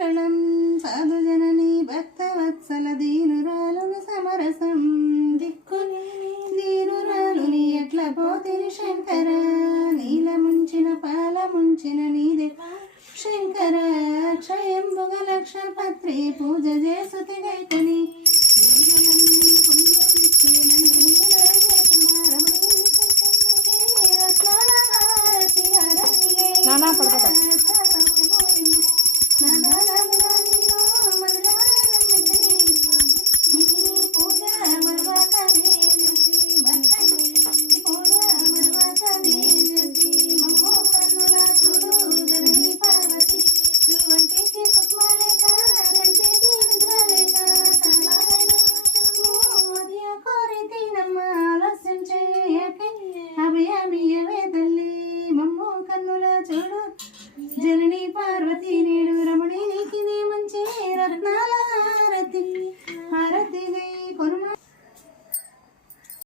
మంగళం సాధు జనని భక్తవత్సల దీనురాలుని సమరసం దిక్కుని దీనురాలుని ఎట్ల పోతిని శంకర నీల ముంచిన పాల ముంచిన నీదే శంకర క్షయంబుగ లక్ష పత్రి పూజ చేసుతి గైకుని నానా పడకదా జనని పార్వతీ నేడు రమణి నీకిదే మంచి రత్నాల